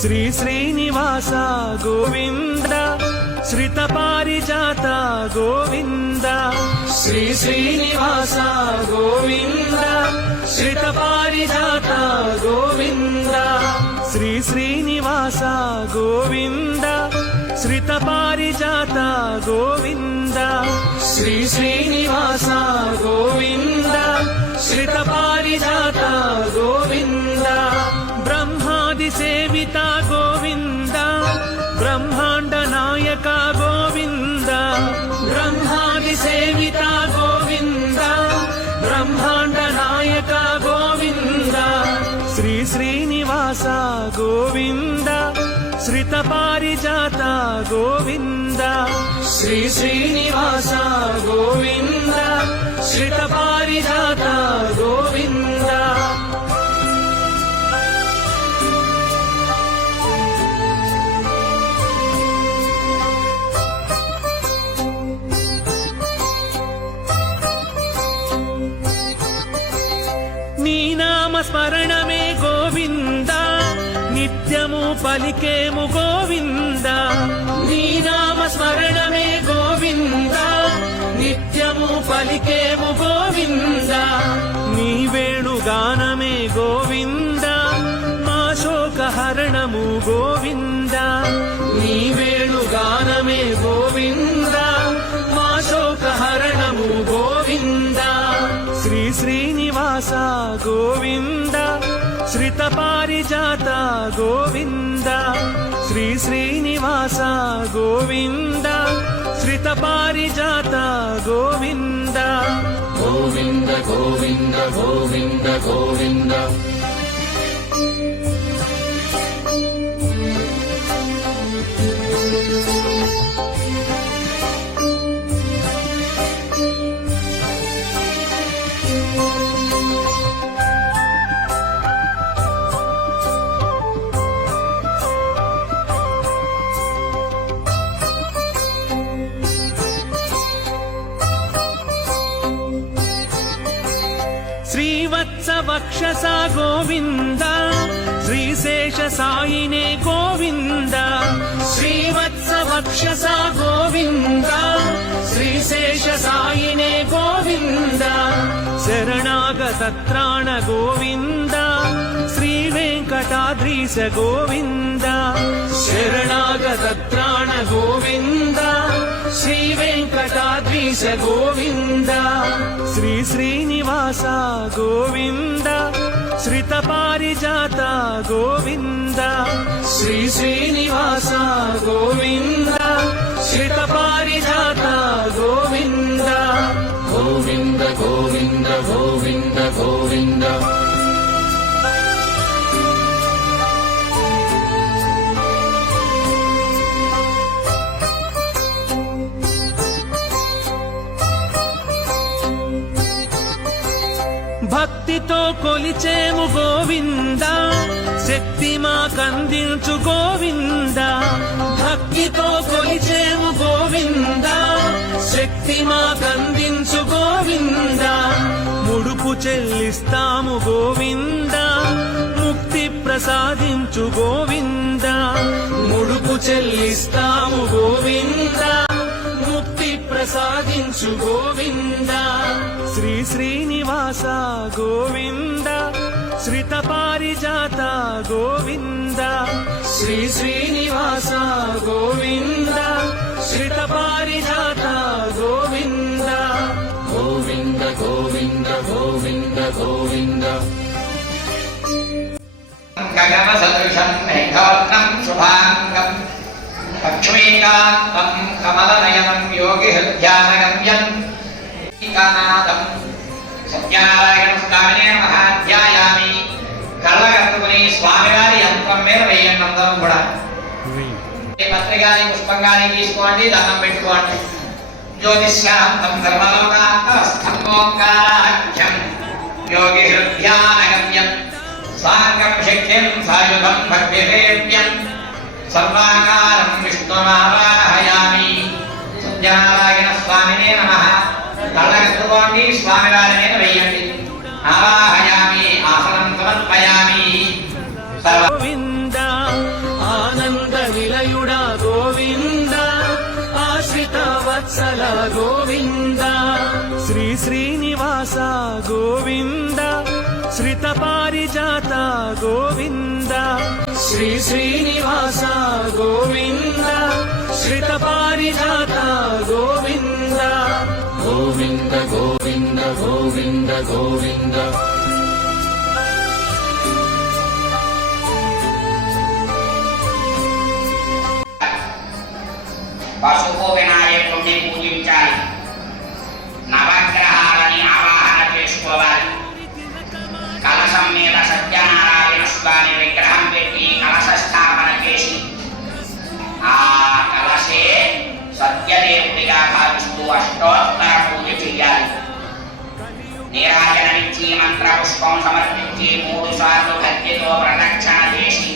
శ్రీ శ్రీనివాస గోవింద శ్రిత పారిజాత గోవింద శ్రీ శ్రీనివాస గోవింద శ్రిత పారిజాత గోవింద శ్రీ శ్రీనివాస గోవింద శ్రిత పారిజాత గోవింద శ్రీ శ్రీనివాస గోవింద శ్రిత పారిజాత గోవింద బ్రహ్మాది సేవిత గోవింద బ్రహ్మాండ నాయక గోవింద బ్రహ్మాది సేవిత గోవింద బ్రహ్మాండ నాయక గోవింద శ్రీ శ్రీనివాస గోవింద శ్రిత పారిజాత గోవింద శ్రీ శ్రీనివాస గోవింద శ్రిత పారిజాత గోవింద నీ నామ స్మరణమే గోవింద నిత్యము పలికేము గోవింద నీ నామ స్మరణమే గోవింద నిత్యము పలికేము గోవింద నీ వేణుగానమే గోవింద మా శోకహరణము గోవింద నీ వేణుగానమే గోవింద మా శోకహరణము గోవింద శ్రీ శ్రీనివాస గోవింద శ్రిత పారిజాత గోవింద శ్రీ శ్రీనివాస గోవింద శ్రిత పారిజాత గోవింద గోవింద గోవింద గోవింద గోవింద శ్రీవత్స వక్షస గోవింద శ్రీశేష సాయినే గోవింద శ్రీవత్స వక్షస గోవింద శ్రీశేష సాయినే గోవింద శరణాగత త్రాణ గోవింద శ్రీ వెంకటాద్రీశ గోవింద శరణాగత త్రాణ గోవింద శ్రీ వెంకటాద్రీశ గోవింద శ్రీ శ్రీనివాస గోవింద శ్రిత పారిజాత గోవింద శ్రీ శ్రీనివాస గోవింద శ్రిత పారిజాత గోవింద గోవింద గోవింద గోవింద గోవింద భక్తితో కొలిచేము గోవింద శక్తి మాకందించు గోవింద భక్తితో కొలిచేము గోవింద శక్తి మాకందించు గోవింద ముడుపు చెల్లిస్తాము గోవింద ముక్తి ప్రసాదించు గోవింద ముడుపు చెల్లిస్తాము గోవింద ముక్తి ప్రసాదించు గోవింద శ్రీ శ్రీనివాస గోవింద శ్రిత పారిజాత గోవింద శ్రీ శ్రీనివాస గోవింద శ్రిత పారిజాత గోవింద గోవింద గోవింద గోవింద గోవింద గగన సదృశం మేఘవర్ణం శుభాంగం లక్ష్మీకాంతం కమలనయనం యోగి హృద్యానగమ్యం ఏకనాథం సత్యనారాయణ స్వామినే మహాధ్యాయామి కళ్ళ కట్టుకుని స్వామివారి యంత్రం మీద వేయండి అందరం కూడా పత్రికాని పుష్పంగాని తీసుకోండి దండం పెట్టుకోండి జ్యోతిష్కాంతం ధర్మలోకాంతస్థం ఓంకారాఖ్యం యోగి హృద్యానగమ్యం సాంగం శక్తిం సాయుధం భక్తిసేవ్యం సర్వాకారం విష్ణుమావాహయామి సత్యనారాయణ స్వామినే నమః కళ్ళగట్టుకోండి స్వామివారి మీద వెయ్యండి ఆవాహయామి ఆసనం సమర్పయామి గోవింద వత్సల గోవింద శ్రీ శ్రీనివాస గోవింద శ్రిత పారిజాత గోవింద శ్రీ శ్రీనివాస గోవింద శ్రిత పారిజాత గోవింద గోవింద గోవింద గోవింద గోవింద పసుపు వినాయకుడిని పూజించాలి. నవగ్రహాలని ఆవాహన చేసుకోవాలి. కలశం మీద సత్యనారాయణ స్వామి విగ్రహం పెట్టి కలశ స్థాపన చేసి ఆ కలశే సత్యదేవుడిగా భావిస్తూ అష్టోత్తర పూజ చేయాలి. నీరాజనమిచ్చి మంత్ర పుష్పం సమర్పించి 3 సార్లు భక్తితో ప్రదక్షిణ చేసి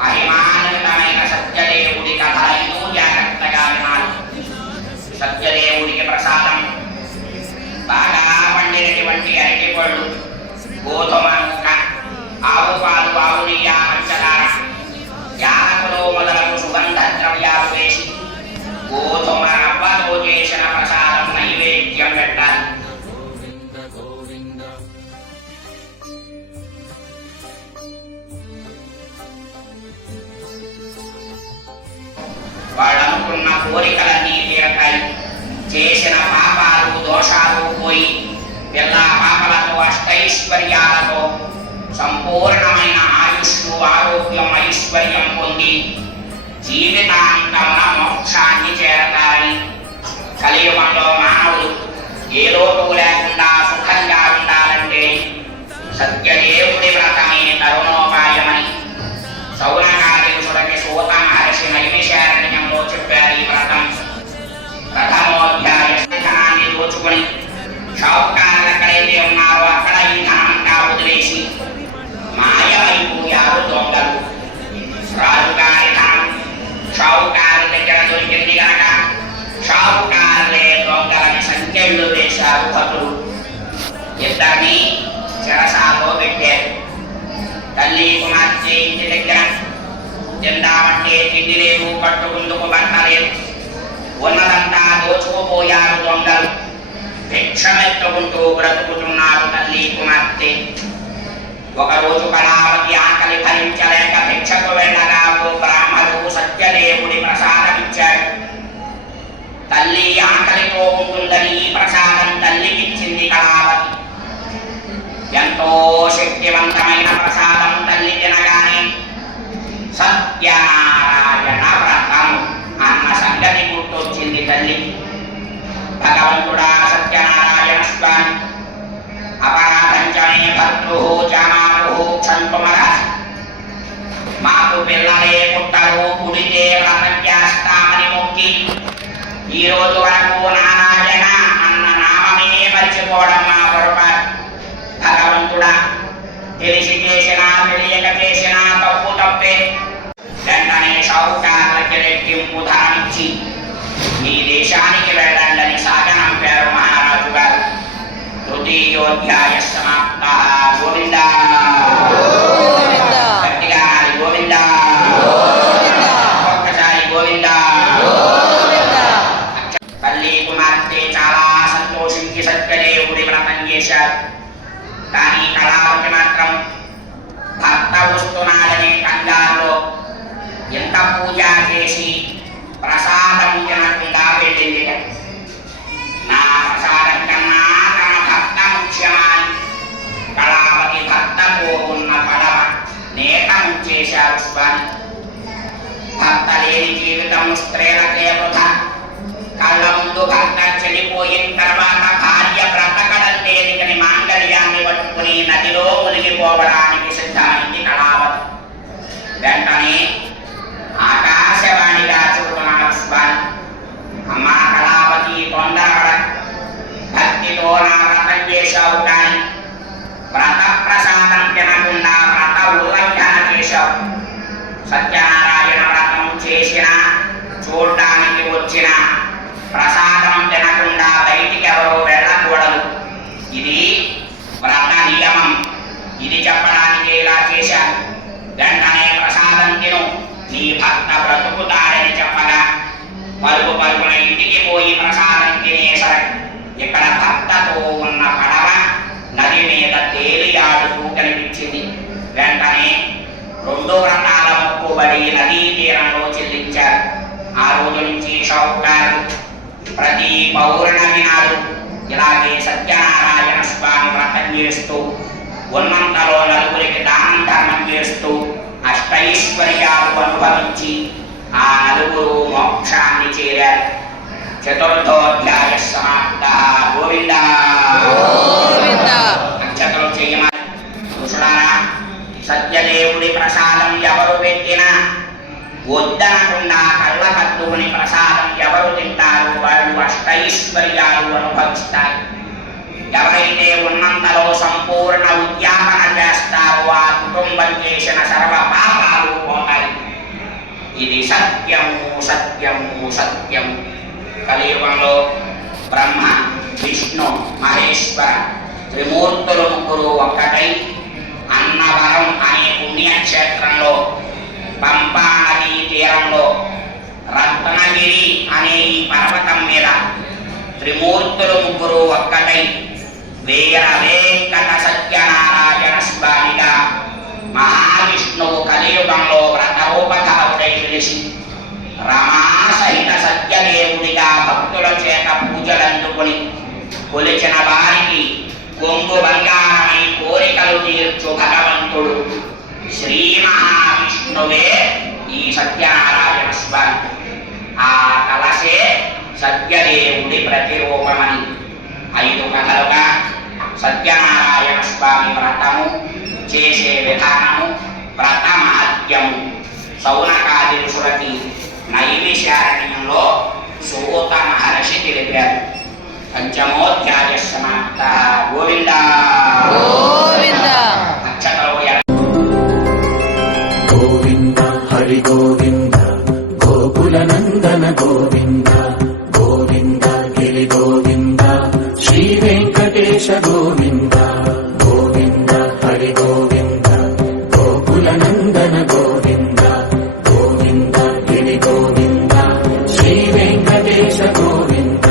మహిమాన్వితమైన సత్యదేవుడి కథలను జాగ్రత్తగా వినాలి. సత్యదేవుడికి ప్రసాదం బాగా పండినటువంటి అరటి పళ్ళు, గోధుమ నూక, ఆవు పాలు, ఆవు నెయ్యి, పంచదార, యాలకులు మొదలగు సుగంధ ద్రవ్యాలు వేసి గోధుమ రవ్వతో చేసిన ప్రసాదం నైవేద్యం పెట్టాలి. వాళ్ళనుకున్న కోరికలన్నీ తీరతాయి. చేసిన పాపాలు దోషాలు పోయి పిల్ల పాపలతో అష్టైశ్వర్యాలతో సంపూర్ణమైన ఆయుష్, ఆరోగ్యం, ఐశ్వర్యం పొంది జీవితాంతమున మోక్షాన్ని చేరతారని కలియుగంలో మానవులు ఏ లోటు లేకుండా సుఖంగా ఉండాలంటే సత్యదేవుడి వ్రతమే తరుణోపాయమని సౌనకాదేశుడికి సూత మహర్షి నైమిషారణ్యంలో చెప్పారు. ఈ వ్రతం ప్రథమోధ్యాయ ధనాన్ని దోచుకుని షావుకారులు ఎక్కడైతే ఉన్నారో అక్కడ ఈ ధనంగా వదిలేసి మాయమైపోయారు దొంగలు. రాజుగారి ధనం షావుకారు దగ్గర దొరికింది కనుక షావుకారులే దొంగలని సంఖ్యలు వేశారు భటులు. ఇద్దరిని చెరసాలో పెట్టారు. తల్లి కుమార్తె ఇంటి దగ్గర తిందామంటే తిండి లేదు, కట్టుకుందుకు బట్ట లేదు. ఉన్నదంతా దోచుకుపోయారు దొంగలు. భిక్షమెత్తుకుంటూ బ్రతుకుతున్నారు తల్లి కుమార్తె. ఒకరోజు కళావతి ఆకలి భరించలేక భిక్షకు వెళ్ళగా ఓ బ్రాహ్మణుడు సత్యదేవుడి ప్రసాదమిచ్చాడు. తల్లి ఆకలితో ఉంటుందని ఈ ప్రసాదం తల్లికిచ్చింది కళావతి. ఎంతో శక్తివంతమైన ప్రసాదం తల్లి తినగానే సత్యనారాయణ వ్రతం అన్న సంగతి గుర్తొచ్చింది తల్లికి. భగవంతుడా సత్యనారాయణ స్వామి అపరాధంచమే భర్తృ జమాతు క్షంతుమర, మాకు పిల్లలే పుట్టరు, పుడితే వ్రతం చేస్తామని మొక్కి ఈ రోజు వరకు నారాయణ అన్న నామమే మర్చిపోవడం మా పొరపాటు. భగవంతుడా తెలిసి చేసినా తెలియక చేసినా తప్పు తప్పే. వెంటనే షావుకారులకి రెట్టింపు ధనమిచ్చి మీ దేశానికి వెళ్ళండి సాగనంపారు మహారాజు గారు. తృతీయోధ్యాయ సమాప్త. గోవింద గట్టిగా గోవింద, ఒక్కసారి గోవింద. తల్లి కుమార్తె చాలా సంతోషించి సత్యదేవుడి వ్రతం చేశారు. కానీ కళావతి మాత్రం భర్త వస్తున్నాడనే కంగారులో ఎంత పూజ చేసి ప్రసాదం తినకుండా వెళ్ళింది. నా ప్రసాదం కన్నా తన భర్త ముఖ్యమని కళావతి భర్తతో ఉన్న పడవ నేత ముంచేశారు స్వామి. భర్త లేని జీవితం స్త్రీలకే వృధా. కళ్ళ ముందు భర్త చెడిపోయిన తర్వాత భార్య బ్రతకడం లేదని మాంగళ్యాన్ని పట్టుకుని నదిలో మునిగిపోవడానికి సిద్ధమైంది కళావతి. వెంటనే ఆకాశవాణిగా చెబుతున్నాడు స్వామి, అమ్మా కళావతి తొందరపడ, భక్తితో నా వ్రతం చేశావు కానీ వ్రత ప్రసాదం తినకుండా వ్రత ఉల్లంఘన చేశావు. సత్యనారాయణ వ్రతం చేసిన చూడ్డానికి వచ్చిన ప్రసాదం తినకుండా బయటికి ఎవరో వెళ్ళకూడదు. ఇది వ్రత నియమం. ఇది చెప్పడానికి ఇలా చేశాను. వెంటనే ప్రసాదం తిను, నీ భర్త బ్రతుకుతాడని చెప్పగా పరుగు పరుగున ఇంటికి ఇక్కడ భర్తతో ఉన్న పడవ నది మీద తేలియాడుతూ కనిపించింది. వెంటనే 2 వ్రతాల మొక్కుబడి నదీ తీరంలో చెల్లించారు. ఆ రోజు నుంచి షౌకారు ప్రతి పౌర్ణమి నాడు ఇలాగే సత్యనారాయణ స్వామి వ్రతం చేస్తూ ఉన్నంతలో నలుగురికి దానం ధర్మం చేస్తూ అష్టైశ్వర్యాలు అనుభవించి ఆ నలుగురు మోక్షాన్ని చేరారు. చతుర్థోధ్యాయ సమాప్త. గోవింద అక్షతలు చేయమని పురుషులారా, సత్యదేవుడి ప్రసాదం ఎవరు పెట్టినా వద్దనకుండా కళ్ళ కద్దుకుని ప్రసాదం ఎవరు తింటారో వాళ్ళు అష్టైశ్వర్యాలు అనుభవిస్తారు. ఎవరైతే ఉన్నంతలో సంపూర్ణ ఉద్యాపన చేస్తారో ఆ కుటుంబం చేసిన సర్వ పాపాలు పోతాయి. ఇది సత్యము సత్యము సత్యం. కలియుగంలో బ్రహ్మ విష్ణు మహేశ్వర త్రిమూర్తులు ముగ్గురు ఒక్కటై అన్నవరం అనే పుణ్యక్షేత్రంలో పంపా నదీ తీరంలో రత్నగిరి అనే ఈ పర్వతం మీద త్రిమూర్తులు ముగ్గురు ఒక్కటై వీర వెంకట సత్యనారాయణ స్వామిగా మహావిష్ణువు కలియుగంలో వ్రతరూపధారుడై వెలిసి రమా సహిత సత్యదేవుడిగా భక్తుల చేత పూజలందుకుని కొలిచిన వారికి కొంగు బంగారమై కోరికలు తీర్చు భగవంతుడు శ్రీ మహావిష్ణువే ఈ సత్యనారాయణ స్వామి. ఆ కలసే సత్యదేవుడి ప్రతిరూపమని 5 కథలుగా సత్యనారాయణ స్వామి వ్రతము చేసే విధానము, వ్రత మహత్యము సౌనకాది ఋషులకి నైమిషారణ్యంలో సూత మహర్షి తెలిపారు. పంచమోధ్యాయ సమాప్త. గోవింద అక్షతలు గోవింద హరి గోవింద గోకుల నందన గోవింద గోవింద గిరి గోవింద శ్రీ వెంకటేశ గోవింద గోవింద హరి గోవింద గోకుల నందన గోవింద గోవింద గిరి గోవింద శ్రీ వెంకటేశ గోవింద.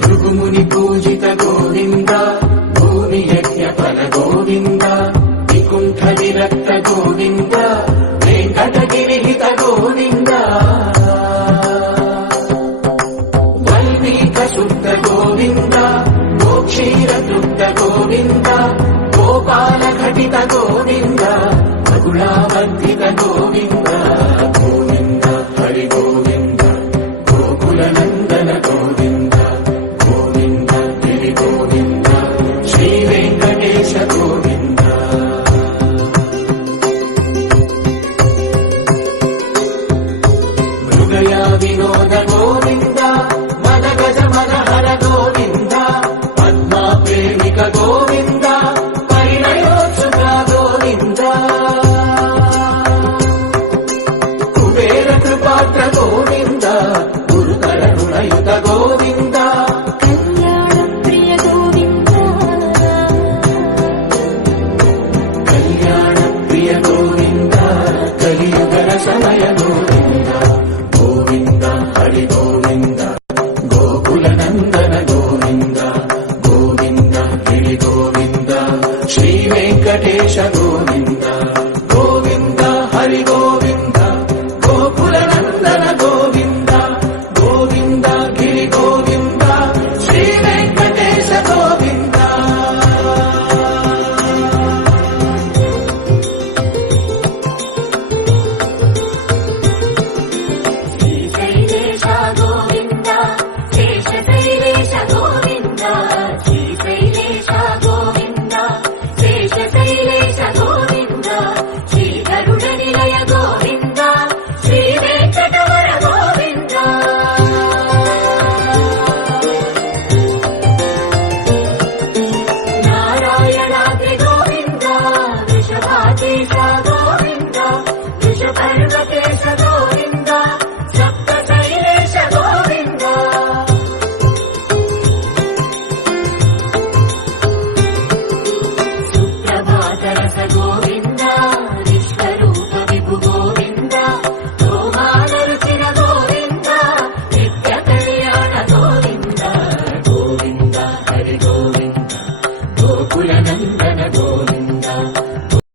భృగుముని పూజిత గోవింద భూమి యజ్ఞ ఫల గోవింద వికుంఠ విరక్త గోవింద వెంకటగిరిహిత గోవింద వల్మీక శుద్ధ గోవింద గోక్షీర తృప్త గోవింద గోపాల ఘటిత గోవింద బహుళావర్ధిత గోవింద గోవింద హరి గోవింద గోకుల నందన గోవింద గోవింద గిరి గోవింద శ్రీ వెంకటేశ గోవింద. మృగయ వినోద గోవింద మద గజ మనహర గోవింద పద్మా ప్రేమిక గోవింద పరిణయోత్సుక గోవింద కుబేర కృపాత్ర గోవింద గురుకరణునయుత గోవింద కళ్యాణప్రియ గోవింద కళ్యాణ ప్రియ గోవింద కలియుగ సమయ గోవింద గోవింద హరి గోవింద గోకుల నందన గోవింద గోవింద గిరి గోవింద శ్రీ వెంకటేశ గోవింద గోవింద హరి గోవింద గోకుల నందన గోవింద గోవింద గిరి గోవింద శ్రీ వెంకటేశ గోవింద. శ్రీశైలేశ గోవింద శేషశైలేశ గోవింద శ్రీశైలేశ గోవింద శేషశైలేశ గోవింద గోకుల నందన గోవింద